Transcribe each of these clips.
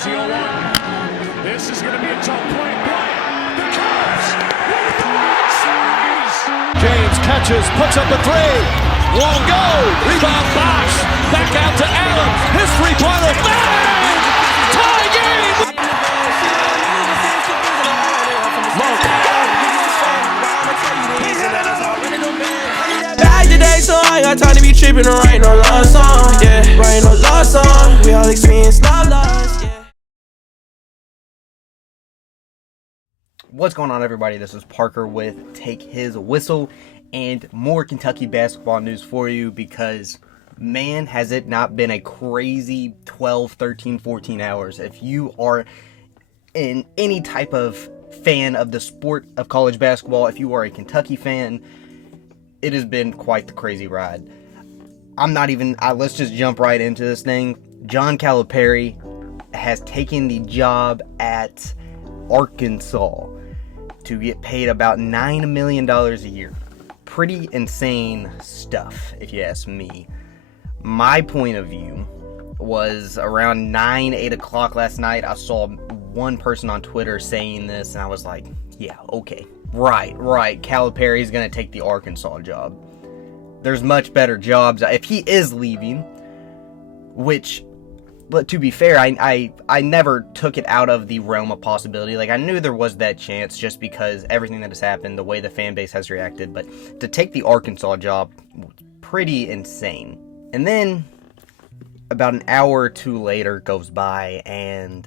Here's the 0-1. This is going to be a tough play. Bryant, the Cubs with the World Series. James catches, puts up a three. Won't go. Rebound box. Back out to Allen. His three-pointer. Bang! Tie game. Back today, so I got time to be tripping and writing no love song. Yeah, writing no love song. We all experience love loss. Yeah. What's going on, everybody? This is Parker with Take His Whistle and more Kentucky basketball news for you because, man, has it not been a crazy 12, 13, 14 hours. If you are in any type of fan of the sport of college basketball, if you are a Kentucky fan, it has been quite the crazy ride. Let's just jump right into this thing. John Calipari has taken the job at Arkansas to get paid about $9 million a year. Pretty insane stuff, if you ask me. My point of view was around 8 o'clock last night. I saw one person on Twitter saying this, and I was like, yeah, okay. Right. Calipari's going to take the Arkansas job. There's much better jobs. If he is leaving, which, but to be fair, I never took it out of the realm of possibility. Like, I knew there was that chance just because everything that has happened, the way the fan base has reacted. But to take the Arkansas job was pretty insane. And then about an hour or two later goes by, and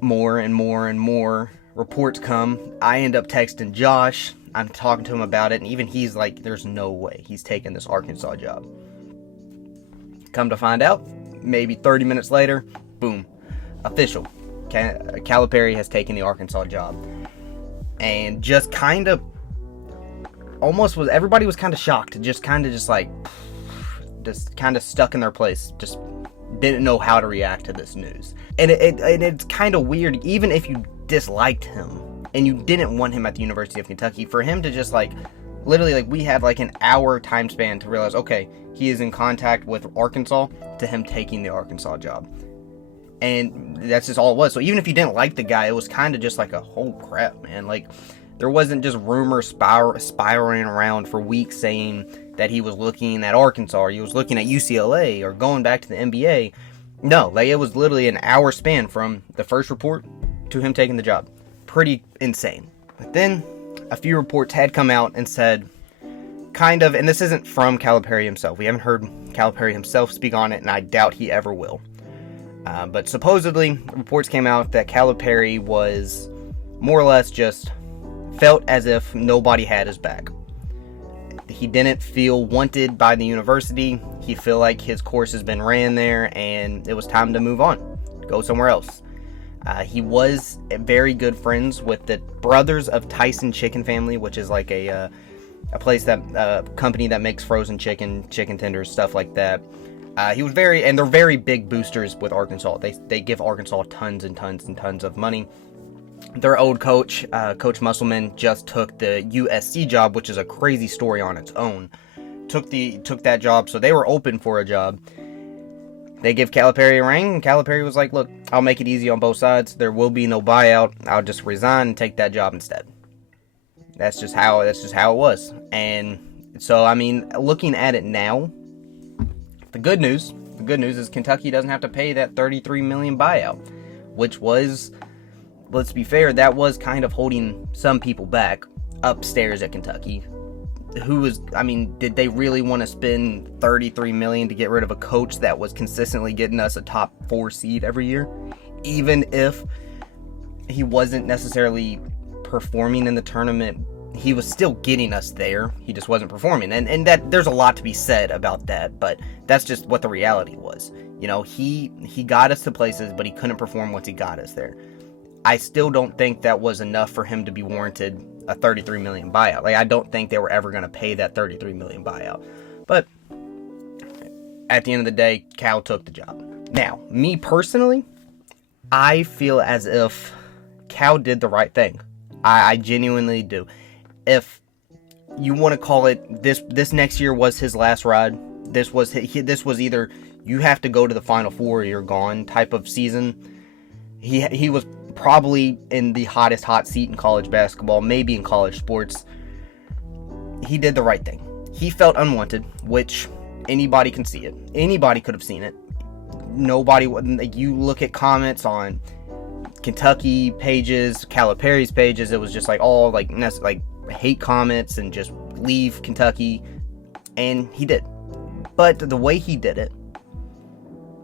more and more reports come. I end up texting Josh. I'm talking to him about it, and even he's like, there's no way he's taking this Arkansas job. Come to find out, maybe 30 minutes later, boom, official. Calipari has taken the Arkansas job. And just kind of, everybody was kind of shocked, just kind of stuck in their place, just didn't know how to react to this news. And it's kind of weird, even if you disliked him and you didn't want him at the University of Kentucky, for him to just literally we had an hour time span to realize, okay, he is in contact with Arkansas, to him taking the Arkansas job. And that's just all it was. So even if you didn't like the guy, it was kind of just like a, oh crap, man. There wasn't just rumors spiraling around for weeks saying that he was looking at Arkansas, or he was looking at UCLA, or going back to the NBA. No, it was literally an hour span from the first report to him taking the job. Pretty insane. But then a few reports had come out and said, kind of, and this isn't from Calipari himself. We haven't heard Calipari himself speak on it, and I doubt he ever will. But supposedly, reports came out that Calipari was more or less just felt as if nobody had his back. He didn't feel wanted by the university. He felt like his course has been ran there, and it was time to move on, go somewhere else. He was very good friends with the brothers of Tyson Chicken Family, which is a place company that makes frozen chicken tenders, stuff like that. He was and they're very big boosters with Arkansas. They give Arkansas tons and tons and tons of money. Their old coach, Coach Musselman, just took the USC job, which is a crazy story on its own. Took that job, so they were open for a job. They give Calipari a ring, and Calipari was like, look, I'll make it easy on both sides. There will be no buyout. I'll just resign and take that job instead. That's just how it was. And so, looking at it now, the good news is Kentucky doesn't have to pay that $33 million buyout, which was, let's be fair, that was kind of holding some people back upstairs at Kentucky. Did they really want to spend $33 million to get rid of a coach that was consistently getting us a top 4 seed every year? Even if he wasn't necessarily performing in the tournament, he was still getting us there. He just wasn't performing. And that there's a lot to be said about that, but that's just what the reality was. He got us to places, but he couldn't perform once he got us there. I still don't think that was enough for him to be warranted a $33 million buyout. I don't think they were ever going to pay that $33 million buyout. But at the end of the day, Cal took the job. Now, me personally, I feel as if Cal did the right thing. I genuinely do. If you want to call it, this next year was his last ride. This was either you have to go to the Final Four or you're gone type of season. He was probably in the hottest hot seat in college basketball, maybe in college sports. He did the right thing. He felt unwanted, which anybody can see it. Anybody could have seen it. Nobody, you look at comments on Kentucky pages, Calipari's pages, it was just like all like hate comments and just leave Kentucky, and he did. But the way he did it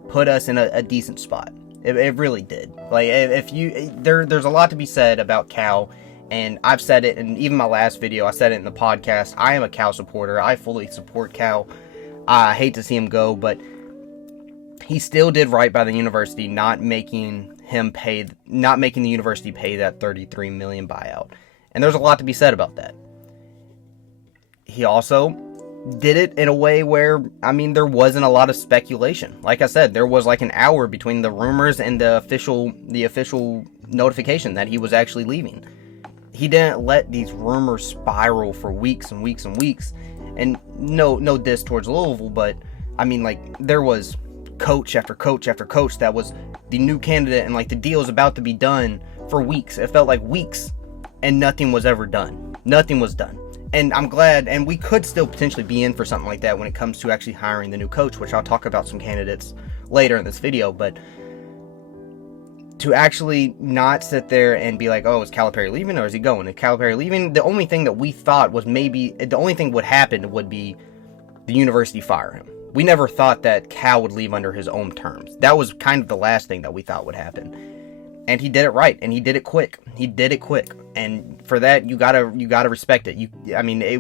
put us in a decent spot. It really did. Like, if you there's a lot to be said about Cal, and I've said it in even my last video. I said it in the podcast. I am a Cal supporter. I fully support Cal. I hate to see him go, but he still did right by the university, not making the university pay that $33 million buyout. And there's a lot to be said about that. He also did it in a way where, I mean, there wasn't a lot of speculation. Like I said, there was like an hour between the rumors and the official notification that he was actually leaving. He didn't let these rumors spiral for weeks and weeks and weeks. And no diss towards Louisville, but I mean, like, there was coach after coach after coach that was the new candidate, and like the deal was about to be done for weeks. It felt like weeks, and nothing was ever done. Nothing was done. And I'm glad, and we could still potentially be in for something like that when it comes to actually hiring the new coach, which I'll talk about some candidates later in this video. But to actually not sit there and be like, oh, is Calipari leaving or is he going? Is Calipari leaving? The only thing that we thought was maybe, the only thing would happen would be the university fire him. We never thought that Cal would leave under his own terms. That was kind of the last thing that we thought would happen. And he did it right, and he did it quick. And for that, you gotta respect it.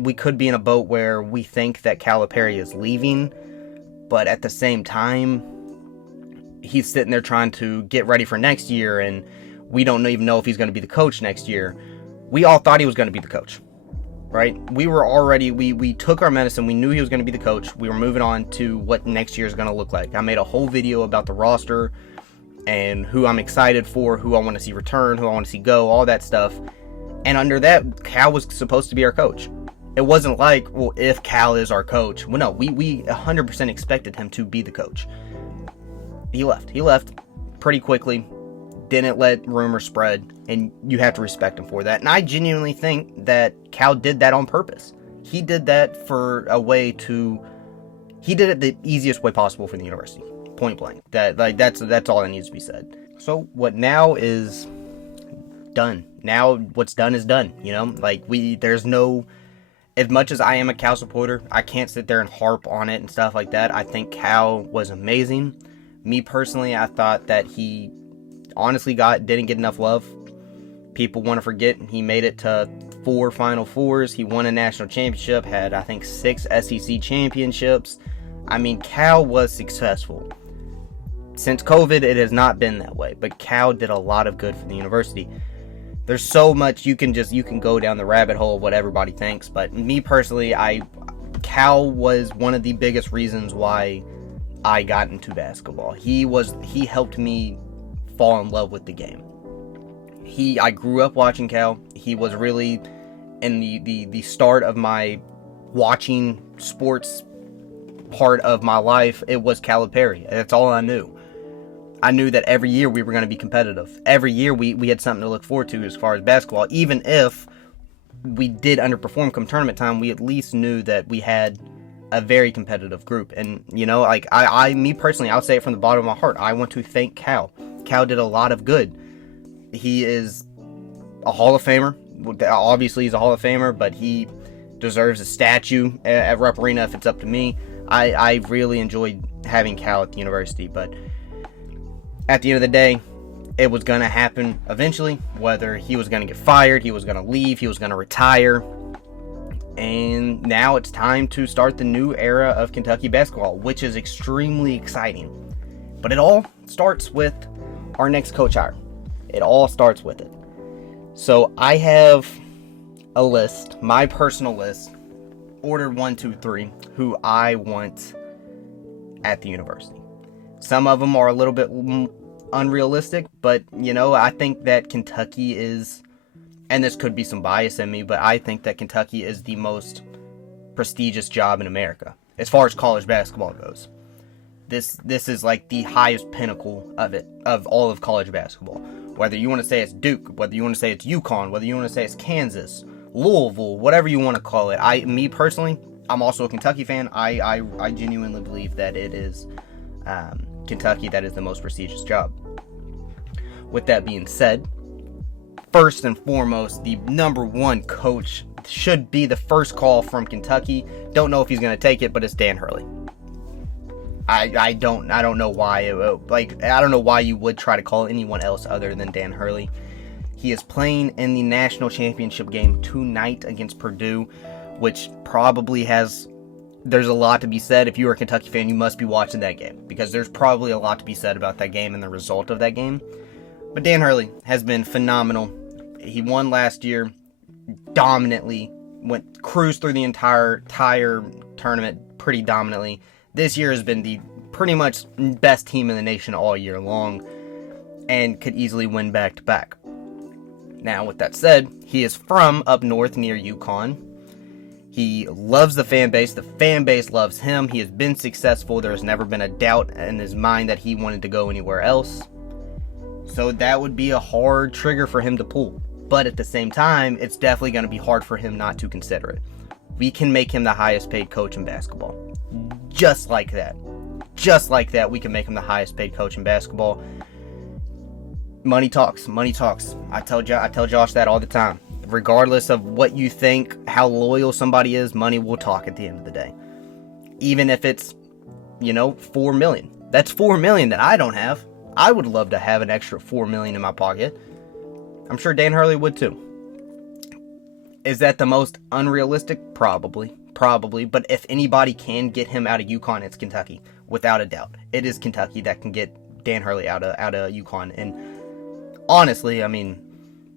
We could be in a boat where we think that Calipari is leaving, but at the same time, he's sitting there trying to get ready for next year, and we don't even know if he's going to be the coach next year. We all thought he was going to be the coach, right? We took our medicine. We knew he was going to be the coach. We were moving on to what next year is going to look like. I made a whole video about the roster and who I'm excited for, who I want to see return, who I want to see go, all that stuff. And under that, Cal was supposed to be our coach. It wasn't like, well, if Cal is our coach. Well, no, we 100% expected him to be the coach. He left pretty quickly, didn't let rumors spread, and you have to respect him for that. And I genuinely think that Cal did that on purpose. He did that he did it the easiest way possible for the university. Point blank. That's all that needs to be said. So what now is done. Now what's done is done. There's no, as much as I am a Cal supporter, I can't sit there and harp on it and stuff like that. I think Cal was amazing. Me personally, I thought that he honestly didn't get enough love. People want to forget he made it to 4 Final Fours. He won a national championship, had I think 6 SEC championships. I mean, Cal was successful. Since COVID, it has not been that way, but Cal did a lot of good for the university. There's so much you can go down the rabbit hole of what everybody thinks, but me personally, Cal was one of the biggest reasons why I got into basketball. He helped me fall in love with the game. I grew up watching Cal. He was really in the start of my watching sports part of my life. It was Calipari. That's all I knew. I knew that every year we were going to be competitive. Every year we had something to look forward to as far as basketball. Even if we did underperform come tournament time, we at least knew that we had a very competitive group. And, me personally, I'll say it from the bottom of my heart, I want to thank Cal. Cal did a lot of good. He is a Hall of Famer. Obviously, he's a Hall of Famer, but he deserves a statue at Rupp Arena if it's up to me. I really enjoyed having Cal at the university, but at the end of the day, it was going to happen eventually, whether he was going to get fired, he was going to leave, he was going to retire. And now it's time to start the new era of Kentucky basketball, which is extremely exciting. But it all starts with our next coach hire. It all starts with it. So I have a list, my personal list, ordered 1, 2, 3, who I want at the university. Some of them are a little bit unrealistic, but, I think that Kentucky is, and this could be some bias in me, but I think that Kentucky is the most prestigious job in America, as far as college basketball goes. This is like the highest pinnacle of all of college basketball. Whether you want to say it's Duke, whether you want to say it's UConn, whether you want to say it's Kansas, Louisville, whatever you want to call it. Me personally, I'm also a Kentucky fan. I genuinely believe that it is Kentucky that is the most prestigious job. With that being said, first and foremost, the number one coach should be the first call from Kentucky. Don't know if he's going to take it, but it's Dan Hurley. I don't know why. I don't know why you would try to call anyone else other than Dan Hurley. He is playing in the national championship game tonight against Purdue, which probably there's a lot to be said. If you're a Kentucky fan, you must be watching that game, because there's probably a lot to be said about that game and the result of that game. But Dan Hurley has been phenomenal. He won last year dominantly, cruised through the entire tournament pretty dominantly. This year has been the pretty much best team in the nation all year long, and could easily win back-to-back. Now, with that said, he is from up north near UConn. He loves the fan base. The fan base loves him. He has been successful. There has never been a doubt in his mind that he wanted to go anywhere else. So that would be a hard trigger for him to pull. But at the same time, it's definitely going to be hard for him not to consider it. We can make him the highest paid coach in basketball. Just like that. Just like that, we can make him the highest paid coach in basketball. Money talks. Money talks. I tell Josh that all the time. Regardless of what you think, how loyal somebody is, money will talk at the end of the day. Even if it's, $4 million. That's $4 million that I don't have. I would love to have an extra $4 million in my pocket. I'm sure Dan Hurley would too. Is that the most unrealistic? Probably. But if anybody can get him out of UConn, it's Kentucky, without a doubt. It is Kentucky that can get Dan Hurley out of UConn. And honestly, I mean,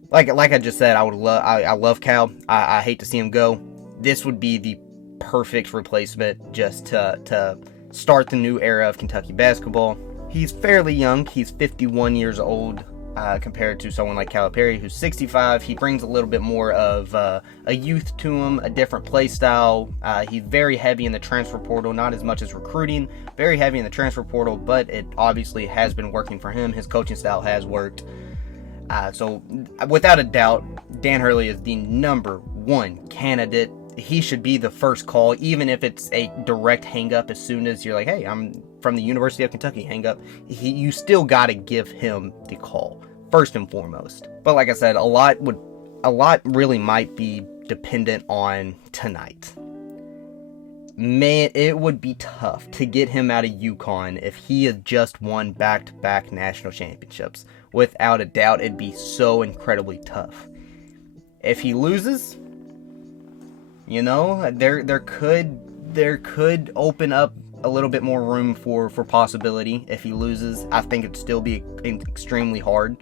like I just said, I love Cal. I hate to see him go. This would be the perfect replacement just to start the new era of Kentucky basketball. He's fairly young. He's 51 years old. Compared to someone like Calipari, who's 65. He brings a little bit more of a youth to him, a different play style. He's very heavy in the transfer portal, not as much as recruiting. Very heavy in the transfer portal, but it obviously has been working for him. His coaching style has worked. So, without a doubt, Dan Hurley is the number one candidate. He should be the first call, even if it's a direct hang-up as soon as you're like, hey, I'm from the University of Kentucky, hang up. You still got to give him the call, first and foremost. But like I said, a lot really might be dependent on tonight. Man, it would be tough to get him out of UConn if he had just won back-to-back national championships. Without a doubt, it'd be so incredibly tough. If he loses, there could open up a little bit more room for possibility. If he loses, I think it'd still be extremely hard,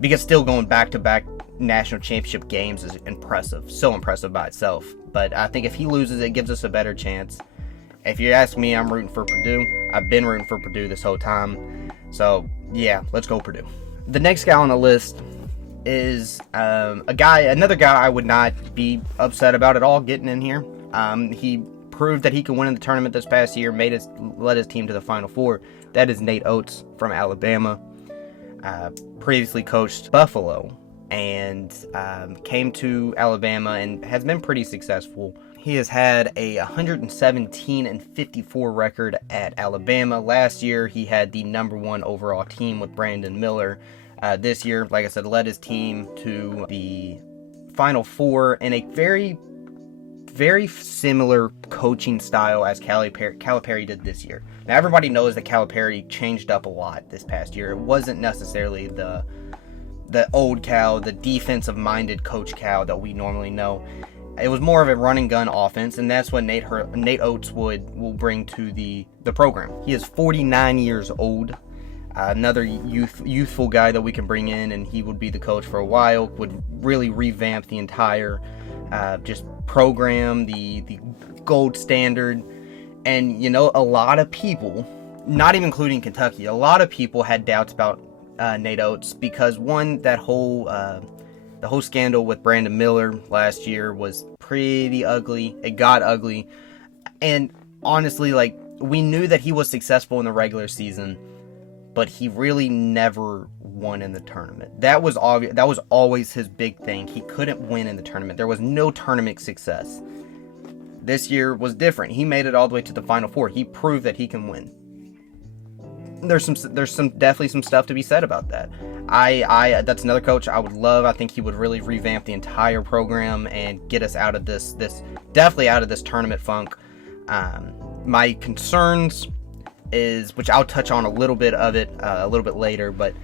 because still going back-to-back national championship games is impressive, so impressive by itself. But I think if he loses, it gives us a better chance. If you ask me, I'm rooting for Purdue. I've been rooting for Purdue this whole time. So yeah, let's go Purdue. The next guy on the list is another guy I would not be upset about at all getting in here. He proved that he could win in the tournament this past year, led his team to the Final Four. That is Nate Oats from Alabama. Previously coached Buffalo and came to Alabama and has been pretty successful. He has had a 117-54 record at Alabama. Last year, he had the number one overall team with Brandon Miller. This year, like I said, led his team to the Final Four in a very, very similar coaching style as Calipari did this year. Now, everybody knows that Calipari changed up a lot this past year. It wasn't necessarily the old Cal, the defensive-minded Coach Cal that we normally know. It was more of a run and gun offense, and that's what Nate Oats will bring to the program. He is 49 years old. Another youthful guy that we can bring in, and he would be the coach for a while. Would really revamp the entire just program, the gold standard. And a lot of people, not even including Kentucky, a lot of people had doubts about Nate Oats because one, the whole scandal with Brandon Miller last year was pretty ugly. It got ugly. And honestly, we knew that he was successful in the regular season, but he really never won in the tournament. That was obvious. That was always his big thing. He couldn't win in the tournament. There was no tournament success. This year was different. He made it all the way to the Final Four. He proved that he can win. There's definitely some stuff to be said about that. That's another coach I would love. I think he would really revamp the entire program and get us out of this definitely out of this tournament funk. My concerns is, which I'll touch on a little bit of it a little bit later, but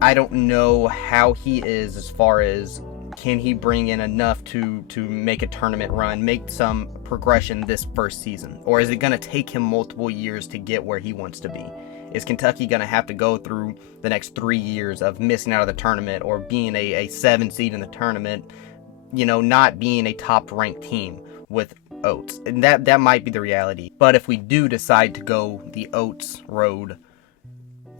I don't know how he is as far as, can he bring in enough to make a tournament run, make some progression this first season? Or is it going to take him multiple years to get where he wants to be? Is Kentucky going to have to go through the next 3 years of missing out of the tournament or being a 7 seed in the tournament, not being a top-ranked team with Oats? And that might be the reality. But if we do decide to go the Oats road,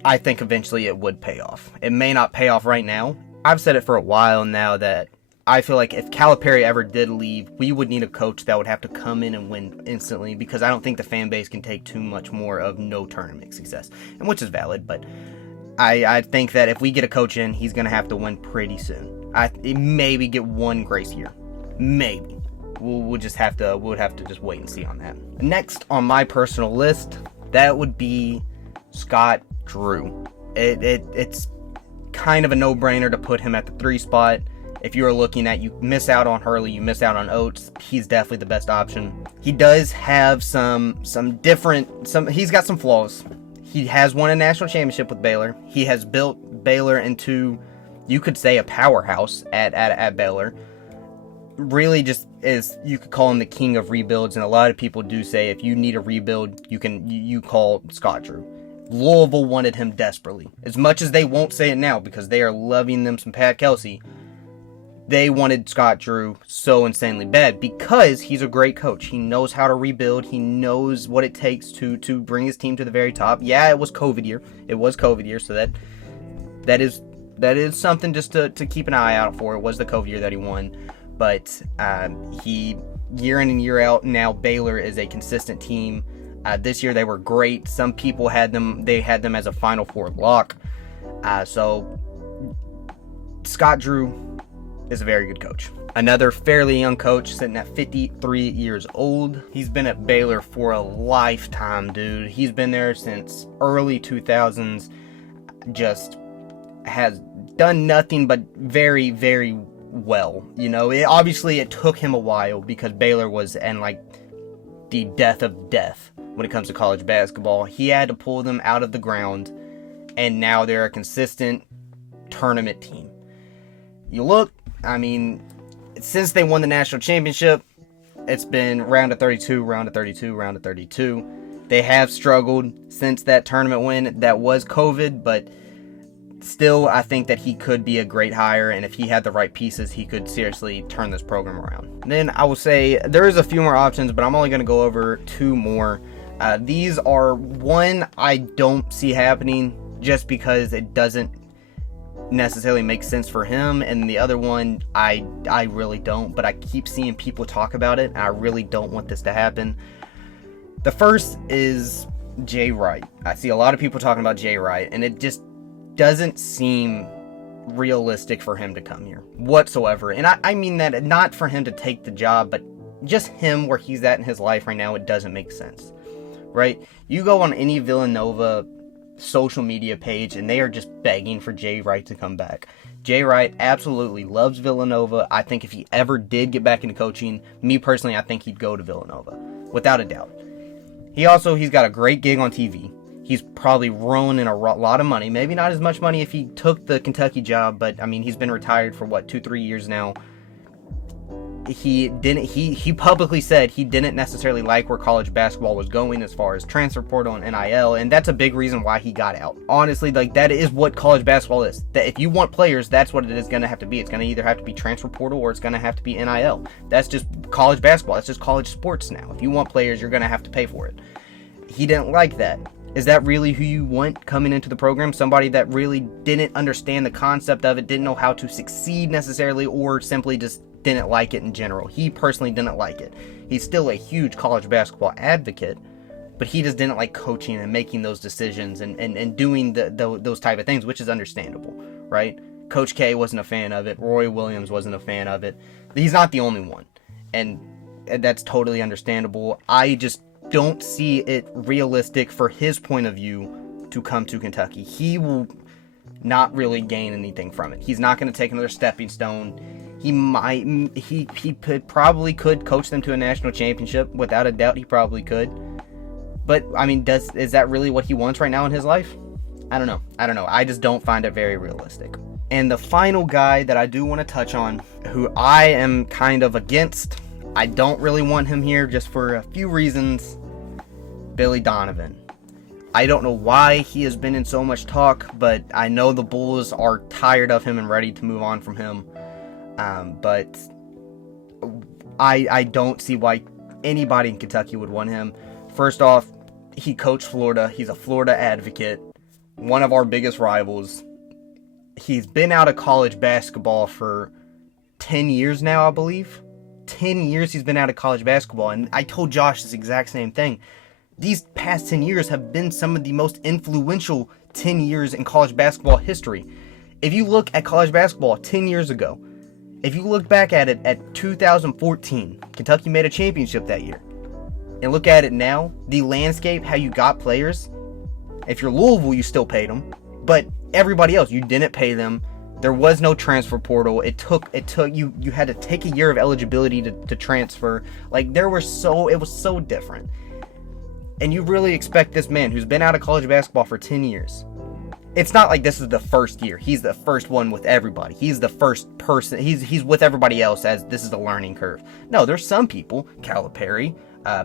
I think eventually it would pay off. It may not pay off right now. I've said it for a while now that I feel like if Calipari ever did leave, we would need a coach that would have to come in and win instantly, because I don't think the fan base can take too much more of no tournament success, and which is valid, but I think that if we get a coach in, he's going to have to win pretty soon. Maybe get one grace year. Maybe. We'll have to just wait and see on that. Next on my personal list, that would be Scott Drew. It's kind of a no-brainer to put him at the 3 spot. If you are looking at, you miss out on Hurley, you miss out on Oats, he's definitely the best option. He does have he's got some flaws. He has won a national championship with Baylor. He has built Baylor into, you could say, a powerhouse at Baylor. Really just is, you could call him the king of rebuilds, and a lot of people do say if you need a rebuild, you call Scott Drew. Louisville wanted him desperately. As much as they won't say it now because they are loving them some Pat Kelsey, they wanted Scott Drew so insanely bad because he's a great coach. He knows how to rebuild. He knows what it takes to bring his team to the very top. Yeah, it was COVID year. So that is something just to keep an eye out for. It was the COVID year that he won. But he, year in and year out, now Baylor is a consistent team. This year they were great. Some people had them as a Final Four lock. So Scott Drew is a very good coach. Another fairly young coach, sitting at 53 years old. He's been at Baylor for a lifetime, dude. He's been there since early 2000s. Just has done nothing but very, very well. Obviously it took him a while because Baylor was in the death of death when it comes to college basketball. He had to pull them out of the ground, and now they're a consistent tournament team. You look, since they won the national championship, it's been round of 32, round of 32, round of 32. They have struggled since that tournament win. That was COVID, but still, I think that he could be a great hire, and if he had the right pieces, he could seriously turn this program around. Then I will say there is a few more options, but I'm only going to go over 2 more. These are one I don't see happening just because it doesn't necessarily make sense for him, and the other one I really don't, but I keep seeing people talk about it, and I really don't want this to happen. The first is Jay Wright. I see a lot of people talking about Jay Wright, and it just doesn't seem realistic for him to come here whatsoever. And I mean that not for him to take the job, but just him where he's at in his life right now, it doesn't make sense, right? You go on any Villanova social media page and they are just begging for Jay Wright to come back. Jay Wright absolutely loves Villanova. I think if he ever did get back into coaching, me personally, I think he'd go to Villanova without a doubt. He's got a great gig on TV. He's probably rolling in a lot of money. Maybe not as much money if he took the Kentucky job, but he's been retired for 2-3 years now. He publicly said he didn't necessarily like where college basketball was going as far as transfer portal and NIL, and that's a big reason why he got out. Honestly, that is what college basketball is. That if you want players, that's what it is going to have to be. It's going to either have to be transfer portal or it's going to have to be NIL. That's just college basketball. That's just college sports now. If you want players, you're going to have to pay for it. He didn't like that. Is that really who you want coming into the program? Somebody that really didn't understand the concept of it, didn't know how to succeed necessarily, or simply just didn't like it in general. He personally didn't like it. He's still a huge college basketball advocate, but he just didn't like coaching and making those decisions and doing those type of things, which is understandable, right? Coach K wasn't a fan of it. Roy Williams wasn't a fan of it. He's not the only one, and that's totally understandable. I just don't see it realistic for his point of view to come to Kentucky. He will not really gain anything from it. He's not going to take another stepping stone. He probably could coach them to a national championship. Without a doubt, he probably could. But, I mean, is that really what he wants right now in his life? I don't know. I just don't find it very realistic. And the final guy that I do want to touch on, who I am kind of against, I don't really want him here just for a few reasons, Billy Donovan. I don't know why he has been in so much talk, but I know the Bulls are tired of him and ready to move on from him. But I don't see why anybody in Kentucky would want him. First off, he coached Florida. He's a Florida advocate, one of our biggest rivals. He's been out of college basketball for 10 years now, I believe. 10 years he's been out of college basketball. And I told Josh this exact same thing. These past 10 years have been some of the most influential 10 years in college basketball history. If you look at college basketball 10 years ago, if you look back at it at 2014, Kentucky made a championship that year. And look at it now, the landscape, how you got players. If you're Louisville, you still paid them. But everybody else, you didn't pay them. There was no transfer portal. It took you had to take a year of eligibility to transfer. Like, it was so different. And you really expect this man who's been out of college basketball for 10 years. It's not like this is the first year. He's the first one with everybody. He's the first person. He's with everybody else as this is a learning curve. No, there's some people, Calipari,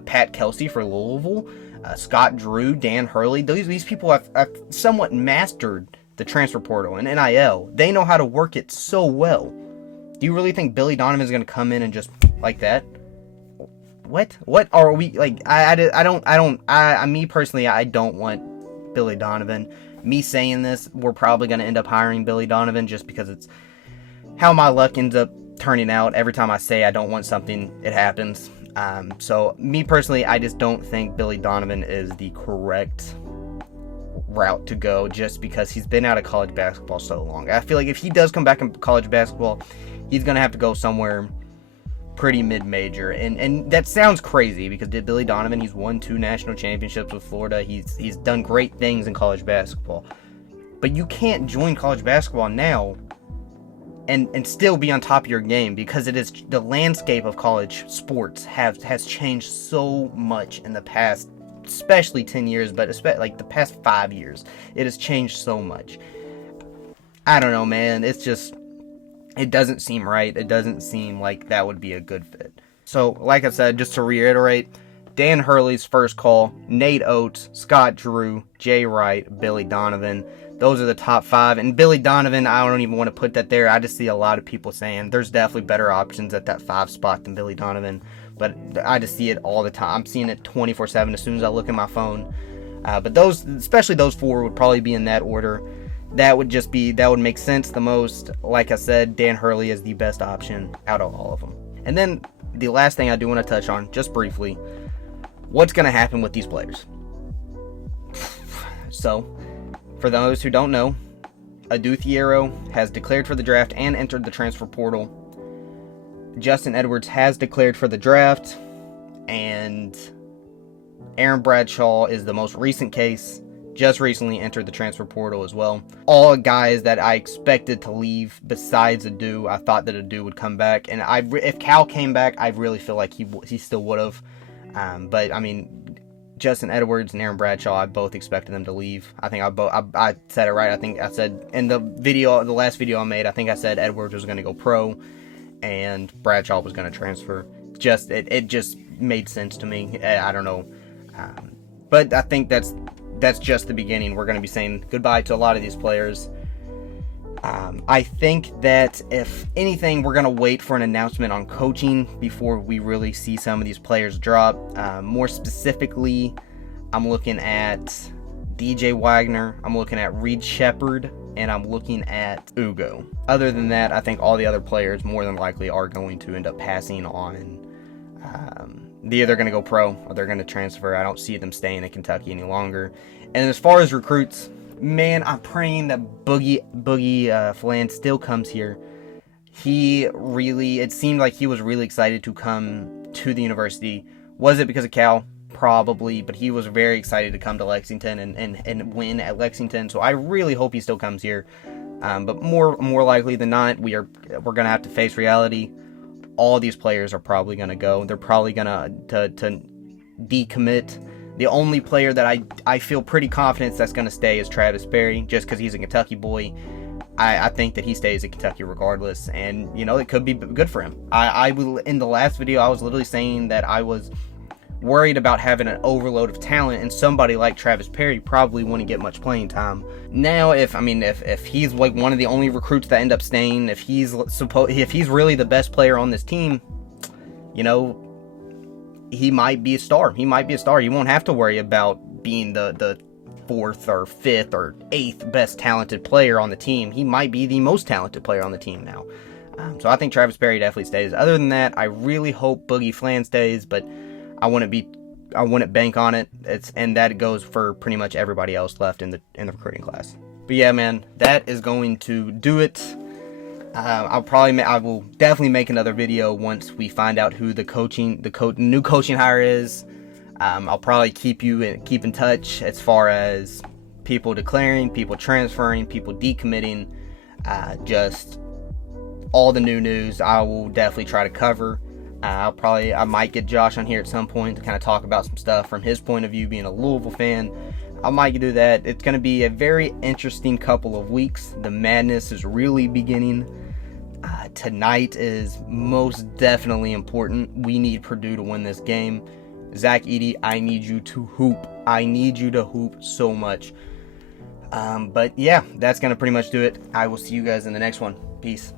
Pat Kelsey for Louisville, Scott Drew, Dan Hurley. These people have somewhat mastered the transfer portal and NIL. They know how to work it so well. Do you really think Billy Donovan is going to come in and just like that? What are we like? Me personally, I don't want Billy Donovan. Me saying this, we're probably going to end up hiring Billy Donovan just because it's how my luck ends up turning out. Every time I say I don't want something, it happens. So me personally, I just don't think Billy Donovan is the correct route to go just because he's been out of college basketball so long. I feel like if he does come back in college basketball, he's going to have to go somewhere pretty mid-major, and that sounds crazy because Billy Donovan, he's won 2 national championships with Florida. He's done great things in college basketball, but you can't join college basketball now and still be on top of your game because the landscape of college sports has changed so much in the past, especially 10 years, but especially like the past 5 years. It has changed so much. I don't know, man. It doesn't seem right. It doesn't seem like that would be a good fit. So, like I said, just to reiterate, Dan Hurley's first call, Nate Oats, Scott Drew, Jay Wright, Billy Donovan. Those are the top 5. And Billy Donovan, I don't even want to put that there. I just see a lot of people saying there's definitely better options at that 5 spot than Billy Donovan. But I just see it all the time. I'm seeing it 24/7 as soon as I look at my phone. But especially those 4 would probably be in that order. That would make sense the most. Like I said, Dan Hurley is the best option out of all of them. And then the last thing I do want to touch on, just briefly, what's going to happen with these players? So, for those who don't know, Adu Thiero has declared for the draft and entered the transfer portal. Justin Edwards has declared for the draft, and Aaron Bradshaw is the most recent case. Just recently entered the transfer portal as well. All guys that I expected to leave besides Adu. I thought that Adu would come back. And if Cal came back, I really feel like he still would have. But, I mean, Justin Edwards and Aaron Bradshaw, I both expected them to leave. I think I said it right. I think I said in the last video I made, I think I said Edwards was going to go pro and Bradshaw was going to transfer. It just made sense to me. I don't know. But I think that's just the beginning. We're going to be saying goodbye to a lot of these players. I think that if anything, we're going to wait for an announcement on coaching before we really see some of these players drop. More specifically, I'm looking at DJ Wagner, I'm looking at Reed Shepherd, and I'm looking at Ugo. Other than that, I think all the other players more than likely are going to end up passing on They're either going to go pro or they're going to transfer. I don't see them staying in Kentucky any longer. And as far as recruits, man, I'm praying that Boogie Flan still comes here. It seemed like he was really excited to come to the university. Was it because of Cal? Probably, but he was very excited to come to Lexington and win at Lexington. So I really hope he still comes here. But more likely than not, we're gonna have to face reality. All these players are probably gonna go. They're probably gonna to decommit. The only player that I feel pretty confident that's gonna stay is Travis Berry, just because he's a Kentucky boy. I think that he stays at Kentucky regardless, and it could be good for him. I will, in the last video, I was literally saying that I was worried about having an overload of talent, and somebody like Travis Berry probably wouldn't get much playing time. Now, if he's like one of the only recruits that end up staying, if he's really the best player on this team, he might be a star. He won't have to worry about being the 4th or 5th or 8th best talented player on the team. He might be the most talented player on the team now. So I think Travis Berry definitely stays. Other than that, I really hope Boogie Flan stays, but I wouldn't bank on it. And that goes for pretty much everybody else left in the recruiting class. But yeah, man, that is going to do it. I will definitely make another video once we find out who the new coaching hire is. I'll probably keep in touch as far as people declaring, people transferring, people decommitting, just all the new news. I will definitely try to cover. I might get Josh on here at some point to kind of talk about some stuff from his point of view, being a Louisville fan. I might do that. It's going to be a very interesting couple of weeks. The madness is really beginning. Tonight is most definitely important. We need Purdue to win this game. Zach Edey, I need you to hoop. I need you to hoop so much. But yeah, that's going to pretty much do it. I will see you guys in the next one. Peace.